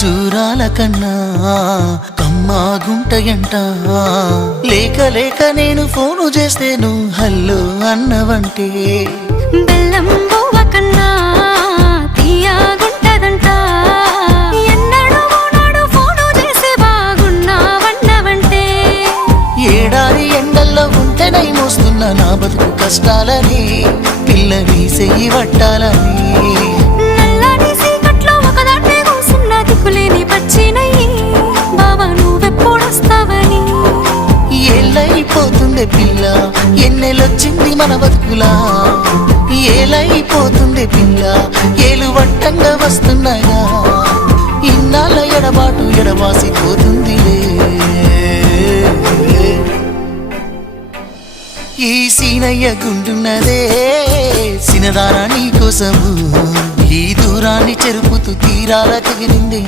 ఖర్జూరాల కన్నా కమ్మాగుంటయంట. లేక లేక నేను ఫోను చేస్తే నువ్వు హల్లో అన్నవంటే బెల్లం బువ్వ కన్నా తీయగుంటదంట. ఎన్నడూ నాడు ఫోను చేసే బాగున్నావన్నవంటే ఏడాది ఎండల్లో ఉంటేనై మోస్తున్న నా బతుకు కష్టాలని పిల్లని చెయ్యి పట్టాలని. నల్లని సీకట్లో ఒకదాన్నే కూసున్న దిక్కులేని పచ్చినయ్యి బావా నువ్వెప్పుడొస్తావని. ఏళ్ళైపోతుండే పిల్ల ఎన్నెలొచ్చింది మన బతుకులా. ఏలైపోతుండే పిల్ల ఏలు వట్టంగా వస్తున్నాయా. ఇన్నాళ్ళ ఎడబాటు ఎడవాసిపోతుందిలే. ఈ సీనయ్య గుండున్నదే సినదారా నీ కోసము. ఈ దూరాన్ని చెరుపుతూ తీరాల తెగిరింది